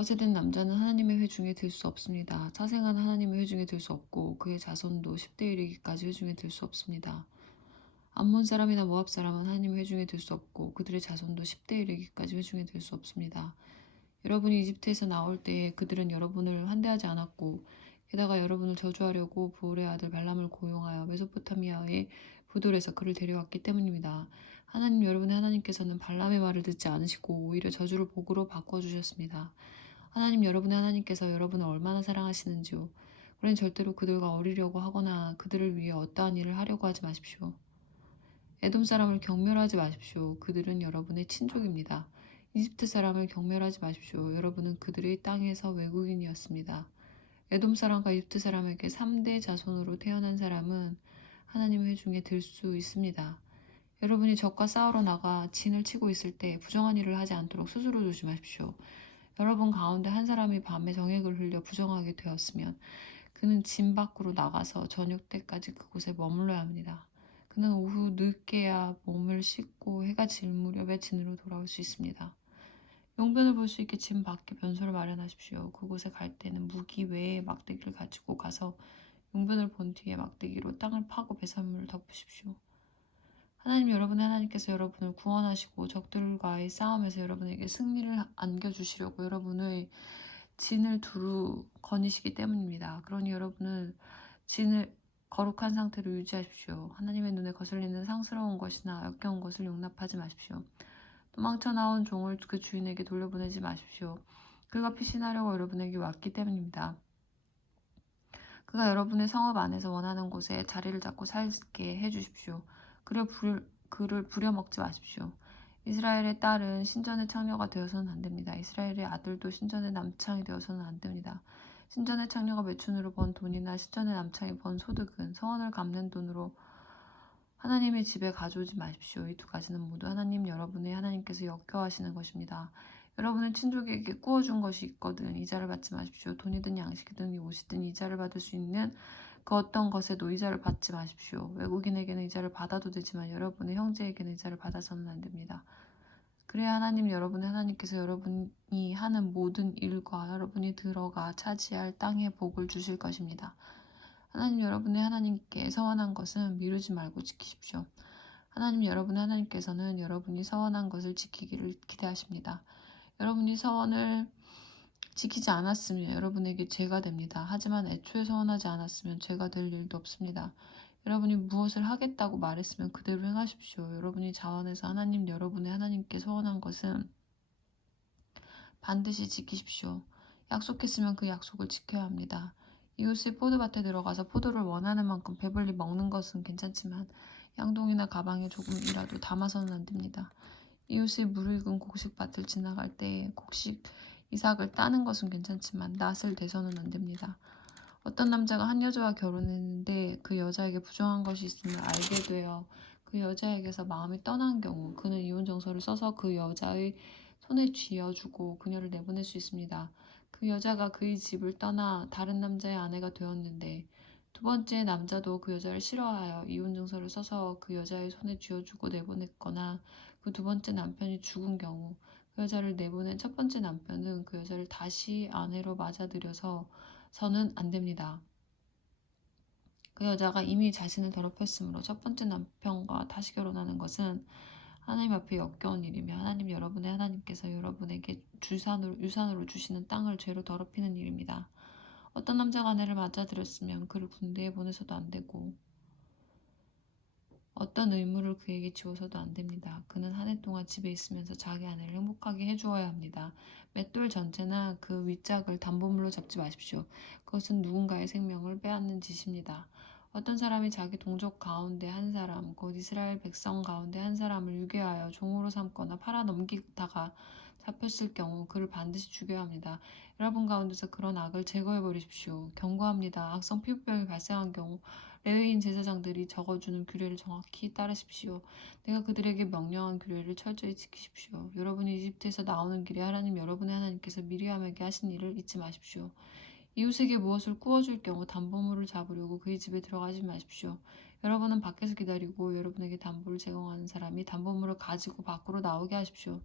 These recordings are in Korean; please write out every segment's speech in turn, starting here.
거세된 남자는 하나님의 회중에 들 수 없습니다. 차생하는 하나님의 회중에 들 수 없고 그의 자손도 10대 이르기까지 회중에 들 수 없습니다. 암몬 사람이나 모압 사람은 하나님의 회중에 들 수 없고 그들의 자손도 10대 이르기까지 회중에 들 수 없습니다. 여러분이 이집트에서 나올 때에 그들은 여러분을 환대하지 않았고 게다가 여러분을 저주하려고 부올의 아들 발람을 고용하여 메소포타미아의 부돌에서 그를 데려왔기 때문입니다. 하나님 여러분의 하나님께서는 발람의 말을 듣지 않으시고 오히려 저주를 복으로 바꿔주셨습니다. 하나님 여러분의 하나님께서 여러분을 얼마나 사랑하시는지요. 그러니 절대로 그들과 어리려고 하거나 그들을 위해 어떠한 일을 하려고 하지 마십시오. 에돔 사람을 경멸하지 마십시오. 그들은 여러분의 친족입니다. 이집트 사람을 경멸하지 마십시오. 여러분은 그들의 땅에서 외국인이었습니다. 에돔 사람과 이집트 사람에게 3대 자손으로 태어난 사람은 하나님의 회중에 들 수 있습니다. 여러분이 적과 싸우러 나가 진을 치고 있을 때 부정한 일을 하지 않도록 스스로 조심하십시오. 여러분 가운데 한 사람이 밤에 정액을 흘려 부정하게 되었으면 그는 진 밖으로 나가서 저녁 때까지 그곳에 머물러야 합니다. 그는 오후 늦게야 몸을 씻고 해가 질 무렵에 진으로 돌아올 수 있습니다. 용변을 볼 수 있게 진 밖에 변소를 마련하십시오. 그곳에 갈 때는 무기 외에 막대기를 가지고 가서 용변을 본 뒤에 막대기로 땅을 파고 배설물을 덮으십시오. 하나님 여러분의 하나님께서 여러분을 구원하시고 적들과의 싸움에서 여러분에게 승리를 안겨주시려고 여러분의 진을 두루 거니시기 때문입니다. 그러니 여러분은 진을 거룩한 상태로 유지하십시오. 하나님의 눈에 거슬리는 상스러운 것이나 역겨운 것을 용납하지 마십시오. 도망쳐 나온 종을 그 주인에게 돌려보내지 마십시오. 그가 피신하려고 여러분에게 왔기 때문입니다. 그가 여러분의 성읍 안에서 원하는 곳에 자리를 잡고 살게 해주십시오. 그를 부려먹지 마십시오. 이스라엘의 딸은 신전의 창녀가 되어서는 안 됩니다. 이스라엘의 아들도 신전의 남창이 되어서는 안 됩니다. 신전의 창녀가 매춘으로 번 돈이나 신전의 남창이 번 소득은 서원을 갚는 돈으로 하나님의 집에 가져오지 마십시오. 이 두 가지는 모두 하나님 여러분의 하나님께서 역겨워하시는 것입니다. 여러분은 친족에게 꾸어준 것이 있거든 이자를 받지 마십시오. 돈이든 양식이든 옷이든 이자를 받을 수 있는 그 어떤 것에도 이자를 받지 마십시오. 외국인에게는 이자를 받아도 되지만 여러분의 형제에게는 이자를 받아서는 안 됩니다. 그래야 하나님 여러분의 하나님께서 여러분이 하는 모든 일과 여러분이 들어가 차지할 땅에 복을 주실 것입니다. 하나님 여러분의 하나님께 서원한 것은 미루지 말고 지키십시오. 하나님 여러분의 하나님께서는 여러분이 서원한 것을 지키기를 기대하십니다. 여러분이 서원을 지키지 않았으면 여러분에게 죄가 됩니다. 하지만 애초에 서원하지 않았으면 죄가 될 일도 없습니다. 여러분이 무엇을 하겠다고 말했으면 그대로 행하십시오. 여러분이 자원해서 하나님 여러분의 하나님께 서원한 것은 반드시 지키십시오. 약속했으면 그 약속을 지켜야 합니다. 이웃의 포도밭에 들어가서 포도를 원하는 만큼 배불리 먹는 것은 괜찮지만 양동이나 가방에 조금이라도 담아서는 안 됩니다. 이웃의 무르익은 곡식밭을 지나갈 때 곡식 이삭을 따는 것은 괜찮지만 낫을 대서는 안 됩니다. 어떤 남자가 한 여자와 결혼했는데 그 여자에게 부정한 것이 있음을 알게 되어 그 여자에게서 마음이 떠난 경우 그는 이혼 정서를 써서 그 여자의 손에 쥐어주고 그녀를 내보낼 수 있습니다. 그 여자가 그의 집을 떠나 다른 남자의 아내가 되었는데 두 번째 남자도 그 여자를 싫어하여 이혼 증서를 써서 그 여자의 손에 쥐어주고 내보냈거나 그 두 번째 남편이 죽은 경우 그 여자를 내보낸 첫 번째 남편은 그 여자를 다시 아내로 맞아들여서 서는 안 됩니다. 그 여자가 이미 자신을 더럽혔으므로 첫 번째 남편과 다시 결혼하는 것은 하나님 앞에 역겨운 일이며 하나님 여러분의 하나님께서 여러분에게 유산으로 주시는 땅을 죄로 더럽히는 일입니다. 어떤 남자가 아내를 맞아들였으면 그를 군대에 보내서도 안 되고 어떤 의무를 그에게 지워서도 안 됩니다. 그는 한 해 동안 집에 있으면서 자기 아내를 행복하게 해주어야 합니다. 맷돌 전체나 그 윗짝을 담보물로 잡지 마십시오. 그것은 누군가의 생명을 빼앗는 짓입니다. 어떤 사람이 자기 동족 가운데 한 사람, 곧 이스라엘 백성 가운데 한 사람을 유괴하여 종으로 삼거나 팔아 넘기다가 잡혔을 경우 그를 반드시 죽여야 합니다. 여러분 가운데서 그런 악을 제거해 버리십시오. 경고합니다. 악성 피부병이 발생한 경우 레위인 제사장들이 적어주는 규례를 정확히 따르십시오. 내가 그들에게 명령한 규례를 철저히 지키십시오. 여러분이 이집트에서 나오는 길에 하나님 여러분의 하나님께서 미리암에게 하신 일을 잊지 마십시오. 이웃에게 무엇을 구워줄 경우 담보물을 잡으려고 그의 집에 들어가지 마십시오. 여러분은 밖에서 기다리고 여러분에게 담보를 제공하는 사람이 담보물을 가지고 밖으로 나오게 하십시오.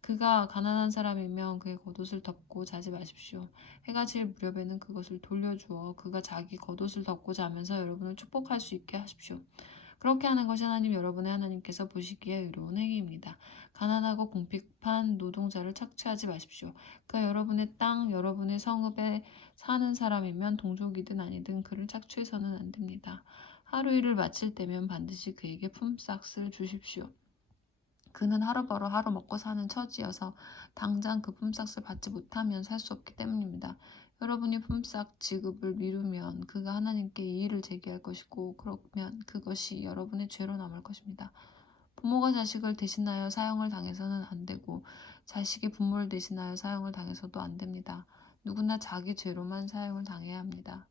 그가 가난한 사람이면 그의 겉옷을 덮고 자지 마십시오. 해가 질 무렵에는 그것을 돌려주어 그가 자기 겉옷을 덮고 자면서 여러분을 축복할 수 있게 하십시오. 그렇게 하는 것이 하나님 여러분의 하나님께서 보시기에 의로운 행위입니다. 가난하고 궁핍한 노동자를 착취하지 마십시오. 그가 여러분의 땅, 여러분의 성읍에 사는 사람이면 동족이든 아니든 그를 착취해서는 안 됩니다. 하루 일을 마칠 때면 반드시 그에게 품삯을 주십시오. 그는 하루 벌어 하루 먹고 사는 처지여서 당장 그 품삯을 받지 못하면 살 수 없기 때문입니다. 여러분이 품삯 지급을 미루면 그가 하나님께 이의를 제기할 것이고 그러면 그것이 여러분의 죄로 남을 것입니다. 부모가 자식을 대신하여 사형을 당해서는 안 되고 자식이 부모를 대신하여 사형을 당해서도 안 됩니다. 누구나 자기 죄로만 사형을 당해야 합니다.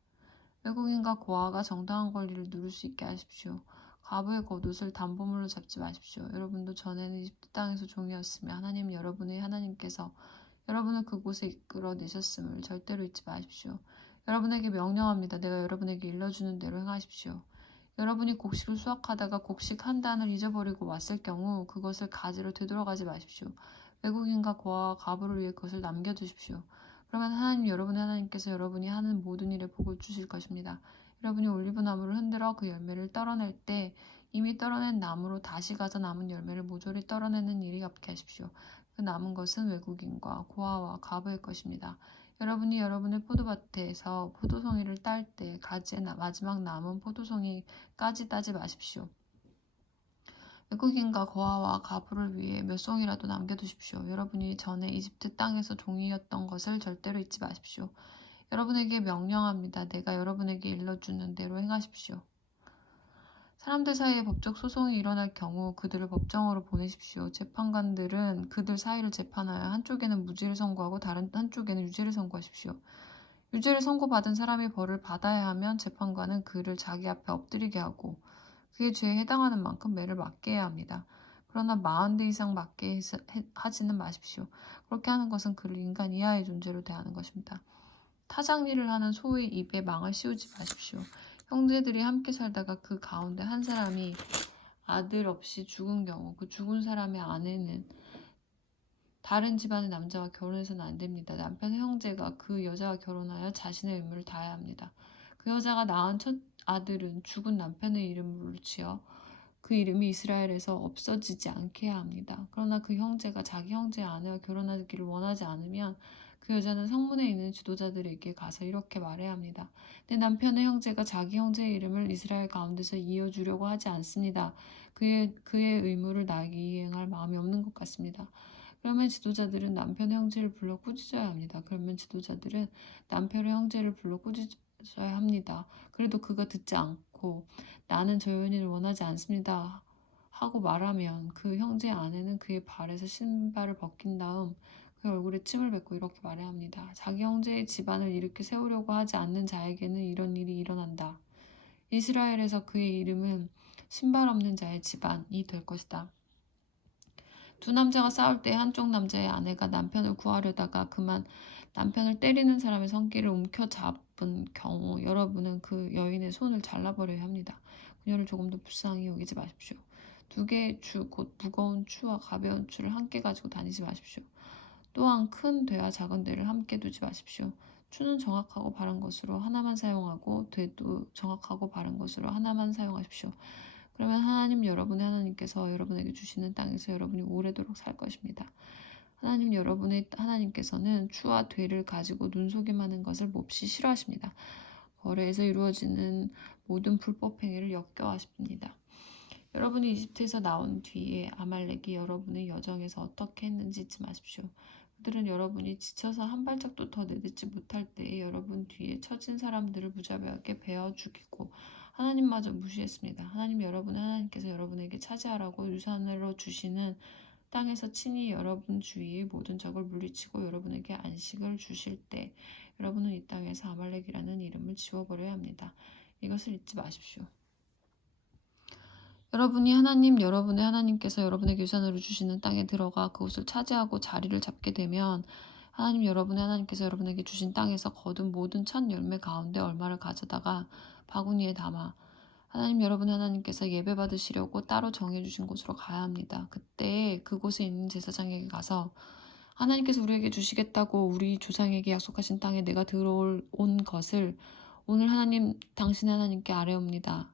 외국인과 고아가 정당한 권리를 누릴 수 있게 하십시오. 과부의 겉옷을 담보물로 잡지 마십시오. 여러분도 전에는 이집트 땅에서 종이었으며 하나님 여러분의 하나님께서 여러분을 그곳에 이끌어 내셨음을 절대로 잊지 마십시오. 여러분에게 명령합니다. 내가 여러분에게 일러주는 대로 행하십시오. 여러분이 곡식을 수확하다가 곡식 한 단을 잊어버리고 왔을 경우 그것을 가지러 되돌아가지 마십시오. 외국인과 고아와 과부를 위해 그것을 남겨두십시오. 그러면 하나님 여러분의 하나님께서 여러분이 하는 모든 일에 복을 주실 것입니다. 여러분이 올리브 나무를 흔들어 그 열매를 떨어낼 때 이미 떨어낸 나무로 다시 가서 남은 열매를 모조리 떨어내는 일이 없게 하십시오. 그 남은 것은 외국인과 고아와 과부일 것입니다. 여러분이 여러분의 포도밭에서 포도송이를 딸 때 가지의 마지막 남은 포도송이까지 따지 마십시오. 외국인과 고아와 과부를 위해 몇 송이라도 남겨두십시오. 여러분이 전에 이집트 땅에서 종이었던 것을 절대로 잊지 마십시오. 여러분에게 명령합니다. 내가 여러분에게 일러주는 대로 행하십시오. 사람들 사이에 법적 소송이 일어날 경우 그들을 법정으로 보내십시오. 재판관들은 그들 사이를 재판하여 한쪽에는 무죄를 선고하고 다른 한쪽에는 유죄를 선고하십시오. 유죄를 선고받은 사람이 벌을 받아야 하면 재판관은 그를 자기 앞에 엎드리게 하고 그의 죄에 해당하는 만큼 매를 맞게 해야 합니다. 그러나 40대 이상 맞게 하지는 마십시오. 그렇게 하는 것은 그를 인간 이하의 존재로 대하는 것입니다. 타장일을 하는 소의 입에 망을 씌우지 마십시오. 형제들이 함께 살다가 그 가운데 한 사람이 아들 없이 죽은 경우 그 죽은 사람의 아내는 다른 집안의 남자와 결혼해서는 안 됩니다. 남편의 형제가 그 여자와 결혼하여 자신의 의무를 다해야 합니다. 그 여자가 낳은 첫 아들은 죽은 남편의 이름으로 지어 그 이름이 이스라엘에서 없어지지 않게 해야 합니다. 그러나 그 형제가 자기 형제의 아내와 결혼하기를 원하지 않으면 그 여자는 성문에 있는 지도자들에게 가서 이렇게 말해야 합니다. 내 남편의 형제가 자기 형제의 이름을 이스라엘 가운데서 이어주려고 하지 않습니다. 그의 의무를 나에게 이행할 마음이 없는 것 같습니다. 그러면 지도자들은 남편의 형제를 불러 꾸짖어야 합니다. 그러면 지도자들은 남편의 형제를 불러 꾸짖어야 합니다. 그래도 그가 듣지 않고 나는 저 여인을 원하지 않습니다 하고 말하면 그 형제의 아내는 그의 발에서 신발을 벗긴 다음 그의 얼굴에 침을 뱉고 이렇게 말해야 합니다. 자기 형제의 집안을 일으켜 세우려고 하지 않는 자에게는 이런 일이 일어난다. 이스라엘에서 그의 이름은 신발 없는 자의 집안이 될 것이다. 두 남자가 싸울 때 한쪽 남자의 아내가 남편을 구하려다가 그만 남편을 때리는 사람의 손길을 움켜잡은 경우 여러분은 그 여인의 손을 잘라버려야 합니다. 그녀를 조금도 불쌍히 여기지 마십시오. 두 개의 추, 곧 무거운 추와 가벼운 추를 함께 가지고 다니지 마십시오. 또한 큰 되와 작은 되를 함께 두지 마십시오. 추는 정확하고 바른 것으로 하나만 사용하고 되도 정확하고 바른 것으로 하나만 사용하십시오. 그러면 하나님 여러분의 하나님께서 여러분에게 주시는 땅에서 여러분이 오래도록 살 것입니다. 하나님 여러분의 하나님께서는 추와 되를 가지고 눈속임하는 것을 몹시 싫어하십니다. 거래에서 이루어지는 모든 불법 행위를 역겨하십니다. 여러분이 이집트에서 나온 뒤에 아말렉이 여러분의 여정에서 어떻게 했는지 잊지 마십시오. 그들은 여러분이 지쳐서 한 발짝도 더 내딛지 못할 때에 여러분 뒤에 처진 사람들을 무자비하게 베어 죽이고 하나님마저 무시했습니다. 하나님 여러분의 하나님께서 여러분에게 차지하라고 유산으로 주시는 땅에서 친히 여러분 주위의 모든 적을 물리치고 여러분에게 안식을 주실 때 여러분은 이 땅에서 아말렉이라는 이름을 지워버려야 합니다. 이것을 잊지 마십시오. 여러분이 하나님 여러분의 하나님께서 여러분에게 유산으로 주시는 땅에 들어가 그곳을 차지하고 자리를 잡게 되면 하나님 여러분의 하나님께서 여러분에게 주신 땅에서 거둔 모든 첫 열매 가운데 얼마를 가져다가 바구니에 담아 하나님 여러분 하나님께서 예배 받으시려고 따로 정해 주신 곳으로 가야 합니다. 그때 그곳에 있는 제사장에게 가서 하나님께서 우리에게 주시겠다고 우리 조상에게 약속하신 땅에 내가 들어올 온 것을 오늘 하나님 당신의 하나님께 아뢰옵니다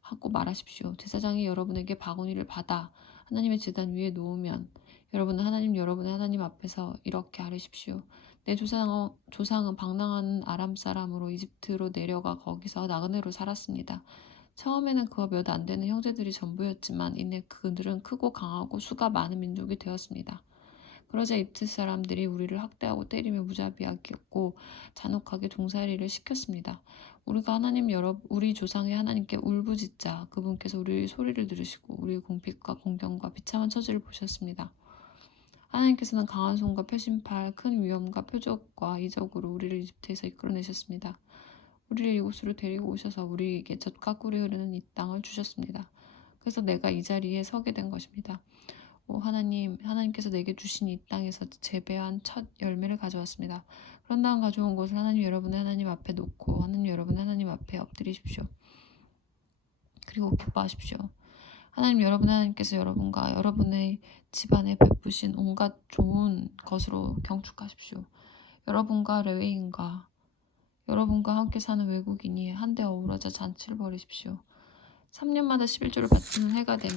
하고 말하십시오. 제사장이 여러분에게 바구니를 받아 하나님의 제단 위에 놓으면 여러분은 여러분의 하나님 앞에서 이렇게 아뢰십시오. 내 조상은 방랑하는 아람 사람으로 이집트로 내려가 거기서 나그네로 살았습니다. 처음에는 그와 몇 안 되는 형제들이 전부였지만 이내 그들은 크고 강하고 수가 많은 민족이 되었습니다. 그러자 이집트 사람들이 우리를 학대하고 때리며 무자비하게 했고 잔혹하게 종살이를 시켰습니다. 우리 조상의 하나님께 울부짖자 그분께서 우리의 소리를 들으시고 우리의 공핍과 공경과 비참한 처지를 보셨습니다. 하나님께서는 강한 손과 표심팔, 큰 위엄과 표적과 이적으로 우리를 이집트에서 이끌어내셨습니다. 우리를 이곳으로 데리고 오셔서 우리에게 젖과 꿀이 흐르는 이 땅을 주셨습니다. 그래서 내가 이 자리에 서게 된 것입니다. 하나님께서 내게 주신 이 땅에서 재배한 첫 열매를 가져왔습니다. 그런 다음 가져온 것을 하나님 여러분의 하나님 앞에 놓고 하나님 여러분의 하나님 앞에 엎드리십시오. 그리고 기뻐하십시오. 하나님 여러분의 하나님께서 여러분과 여러분의 집안에 베푸신 온갖 좋은 것으로 경축하십시오. 여러분과 레위인과 여러분과 함께 사는 외국인이 한데 어우러져 잔치를 벌이십시오. 3년마다 11조를 받는 해가 되면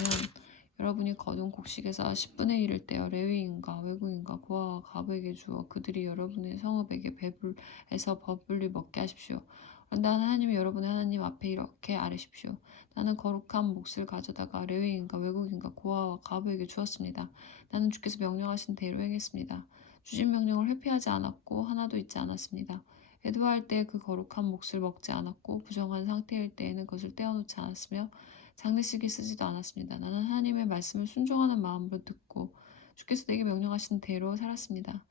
여러분이 거둔 곡식에서 10분의 1을 떼어 레위인과 외국인과 고아와 과부에게 주어 그들이 여러분의 성읍에게 배불에서 버블리 먹게 하십시오. 그런데 하나님이 여러분의 하나님 앞에 이렇게 아뢰십시오. 나는 거룩한 몫을 가져다가 레위인과 외국인과 고아와 과부에게 주었습니다. 나는 주께서 명령하신 대로 행했습니다. 주신 명령을 회피하지 않았고 하나도 잊지 않았습니다. 애도할 때 그 거룩한 몫을 먹지 않았고 부정한 상태일 때에는 그것을 떼어놓지 않았으며 장례식에 쓰지도 않았습니다. 나는 하나님의 말씀을 순종하는 마음으로 듣고 주께서 내게 명령하신 대로 살았습니다.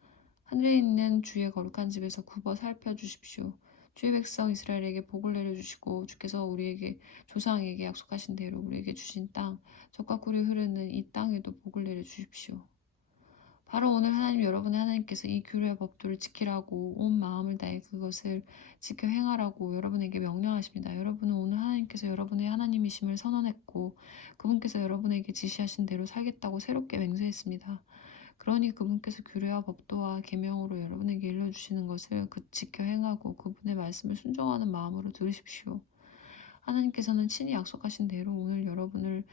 하늘에 있는 주의 거룩한 집에서 굽어 살펴주십시오. 주의 백성 이스라엘에게 복을 내려주시고 주께서 우리에게 조상에게 약속하신 대로 우리에게 주신 땅, 젖과 꿀이 흐르는 이 땅에도 복을 내려주십시오. 바로 오늘 하나님 여러분의 하나님께서 이 규례의 법도를 지키라고 온 마음을 다해 그것을 지켜 행하라고 여러분에게 명령하십니다. 여러분은 오늘 하나님께서 여러분의 하나님이심을 선언했고 그분께서 여러분에게 지시하신 대로 살겠다고 새롭게 맹세했습니다. 그러니 그분께서 규례와 법도와 계명으로 여러분에게 일러주시는 것을 지켜 행하고 그분의 말씀을 순종하는 마음으로 들으십시오. 하나님께서는 친히 약속하신 대로 오늘 여러분을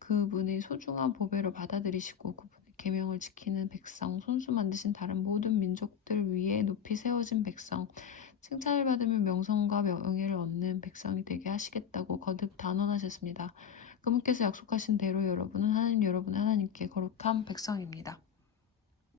그분의 소중한 보배로 받아들이시고 그분의 계명을 지키는 백성, 손수 만드신 다른 모든 민족들 위에 높이 세워진 백성, 칭찬을 받으며 명성과 명예를 얻는 백성이 되게 하시겠다고 거듭 단언하셨습니다. 그분께서 약속하신 대로 여러분은 하나님 여러분의 하나님께 거룩한 백성입니다.